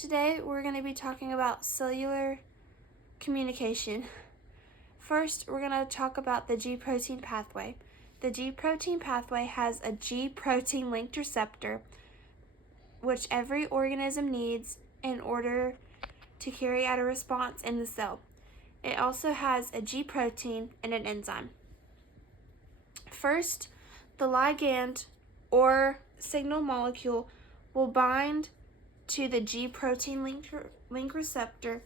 Today we're going to be talking about cellular communication. First, we're going to talk about the G protein pathway. The G protein pathway has a G protein linked receptor, which every organism needs in order to carry out a response in the cell. It also has a G protein and an enzyme. First, the ligand or signal molecule will bind to the G protein link receptor,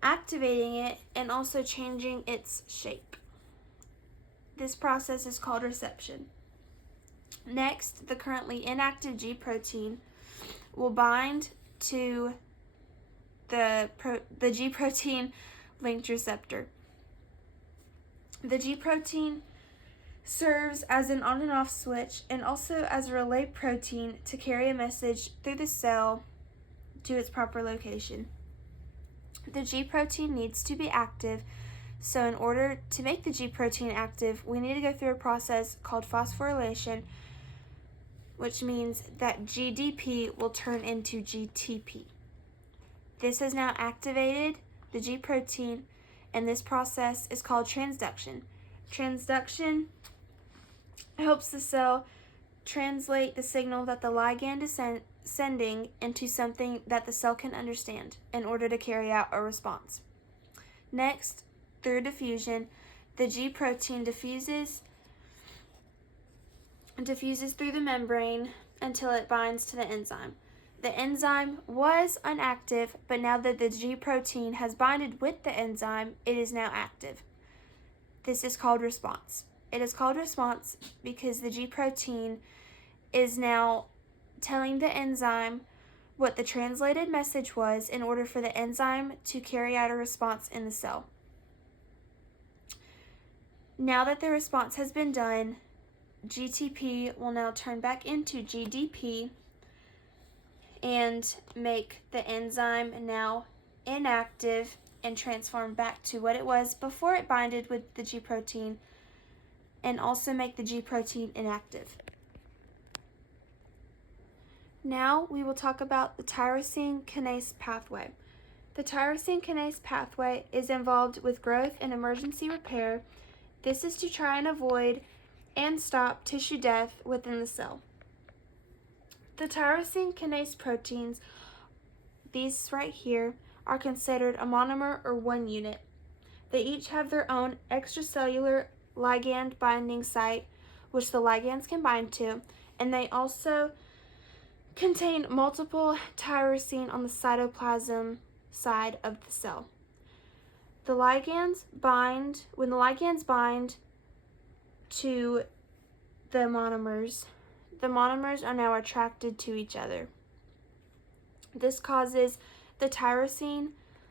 activating it and also changing its shape. This process is called reception. Next, the currently inactive G protein will bind to the G protein linked receptor. The G protein serves as an on and off switch and also as a relay protein to carry a message through the cell to its proper location. The G protein needs to be active, so in order to make the G protein active, we need to go through a process called phosphorylation, which means that GDP will turn into GTP. This has now activated the G protein, and this process is called transduction. Transduction helps the cell translate the signal that the ligand is sending into something that the cell can understand in order to carry out a response. Next, through diffusion, the G protein diffuses through the membrane until it binds to the enzyme. The enzyme was inactive, but now that the G protein has binded with the enzyme, it is now active. This is called response. It is called response because the G protein is now telling the enzyme what the translated message was in order for the enzyme to carry out a response in the cell. Now that the response has been done, GTP will now turn back into GDP and make the enzyme now inactive and transform back to what it was before it binded with the G protein, and also make the G protein inactive. Now we will talk about the tyrosine kinase pathway. The tyrosine kinase pathway is involved with growth and emergency repair. This is to try and avoid and stop tissue death within the cell. The tyrosine kinase proteins, these right here, are considered a monomer or one unit. They each have their own extracellular ligand binding site, which the ligands can bind to, and they also contain multiple tyrosine on the cytoplasm side of the cell. When the ligands bind to the monomers are now attracted to each other. This causes the tyrosine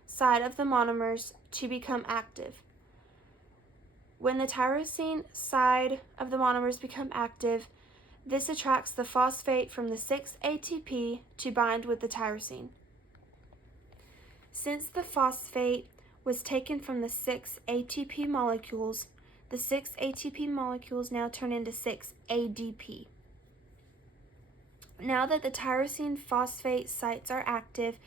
side of the monomers to become active. When the tyrosine side of the monomers become active, this attracts the phosphate from the 6-ATP to bind with the tyrosine. Since the phosphate was taken from the 6-ATP molecules, the 6-ATP molecules now turn into 6-ADP. Now that the tyrosine phosphate sites are active,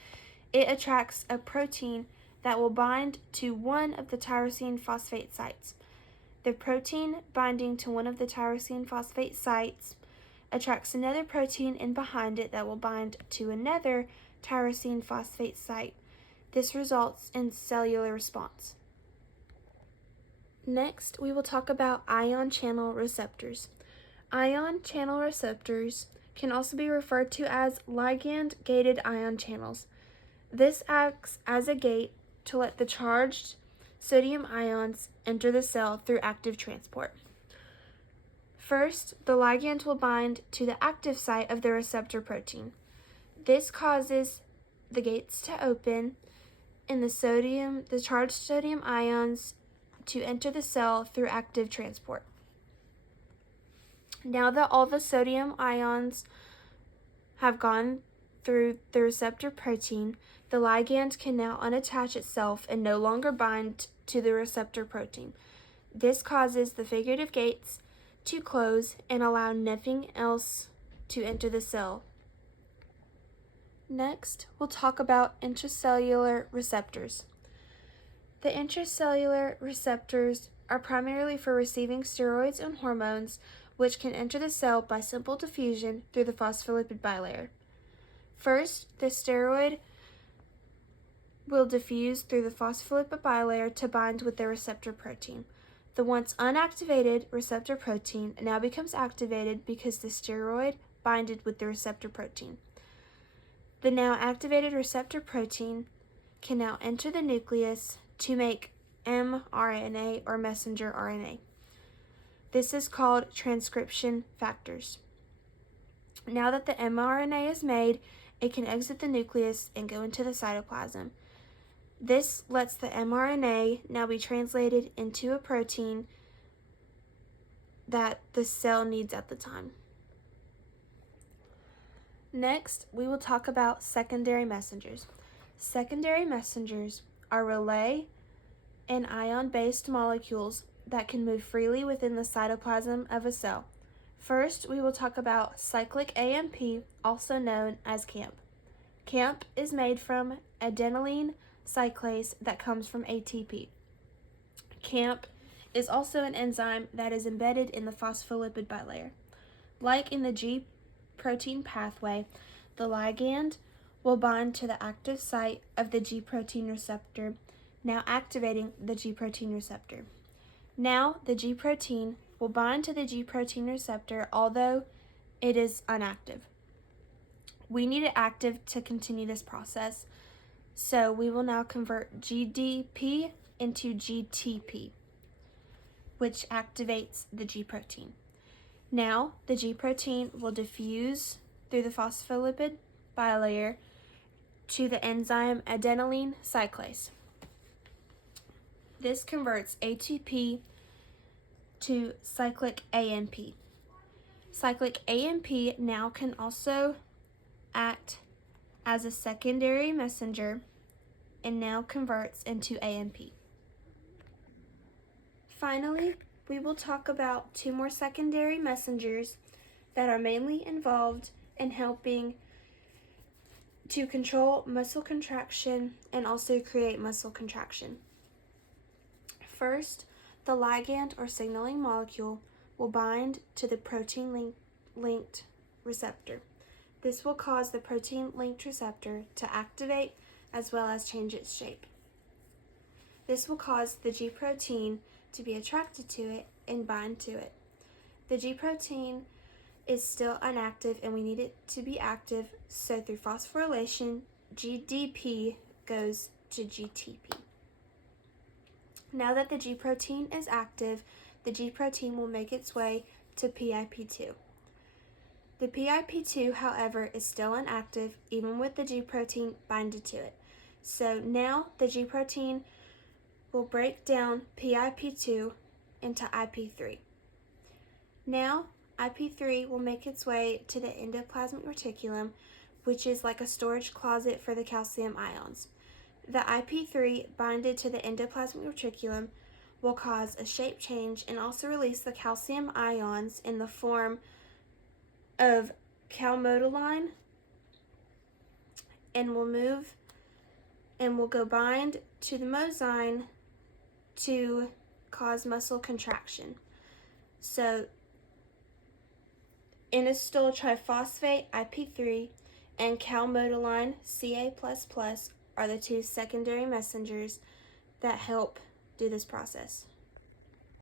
it attracts a protein that will bind to one of the tyrosine phosphate sites. The protein binding to one of the tyrosine phosphate sites attracts another protein in behind it that will bind to another tyrosine phosphate site. This results in cellular response. Next, we will talk about ion channel receptors. Ion channel receptors can also be referred to as ligand-gated ion channels. This acts as a gate to let the charged sodium ions enter the cell through active transport. First, the ligand will bind to the active site of the receptor protein. This causes the gates to open and the charged sodium ions to enter the cell through active transport. Now that all the sodium ions have gone through the receptor protein, the ligand can now unattach itself and no longer bind to the receptor protein. This causes the figurative gates to close and allow nothing else to enter the cell. Next, we'll talk about intracellular receptors. The intracellular receptors are primarily for receiving steroids and hormones, which can enter the cell by simple diffusion through the phospholipid bilayer. First, the steroid will diffuse through the phospholipid bilayer to bind with the receptor protein. The once unactivated receptor protein now becomes activated because the steroid binded with the receptor protein. The now activated receptor protein can now enter the nucleus to make mRNA or messenger RNA. This is called transcription factors. Now that the mRNA is made, it can exit the nucleus and go into the cytoplasm. This lets the mRNA now be translated into a protein that the cell needs at the time. Next, we will talk about secondary messengers. Secondary messengers are relay and ion-based molecules that can move freely within the cytoplasm of a cell. First, we will talk about cyclic AMP, also known as CAMP. CAMP is made from adenylene cyclase that comes from ATP. CAMP is also an enzyme that is embedded in the phospholipid bilayer. Like in the G protein pathway, the ligand will bind to the active site of the G protein receptor, now activating the G protein receptor. Now, the G protein will bind to the G protein receptor, although it is inactive. We need it active to continue this process, so we will now convert GDP into GTP, which activates the G protein. Now, the G protein will diffuse through the phospholipid bilayer to the enzyme adenylene cyclase. This converts ATP to cyclic AMP. Cyclic AMP now can also act as a secondary messenger and now converts into AMP. Finally, we will talk about two more secondary messengers that are mainly involved in helping to control muscle contraction and also create muscle contraction. First, the ligand or signaling molecule will bind to the protein-linked receptor. This will cause the protein-linked receptor to activate as well as change its shape. This will cause the G protein to be attracted to it and bind to it. The G protein is still inactive and we need it to be active, so through phosphorylation, GDP goes to GTP. Now that the G protein is active, the G protein will make its way to PIP2. The PIP2, however, is still inactive even with the G protein binded to it. So now the G protein will break down PIP2 into IP3. Now, IP3 will make its way to the endoplasmic reticulum, which is like a storage closet for the calcium ions. The IP3 binded to the endoplasmic reticulum will cause a shape change and also release the calcium ions in the form of calmodulin and will go bind to the myosin to cause muscle contraction. So, inositol triphosphate IP3 and calmodulin Ca++ are the two secondary messengers that help do this process.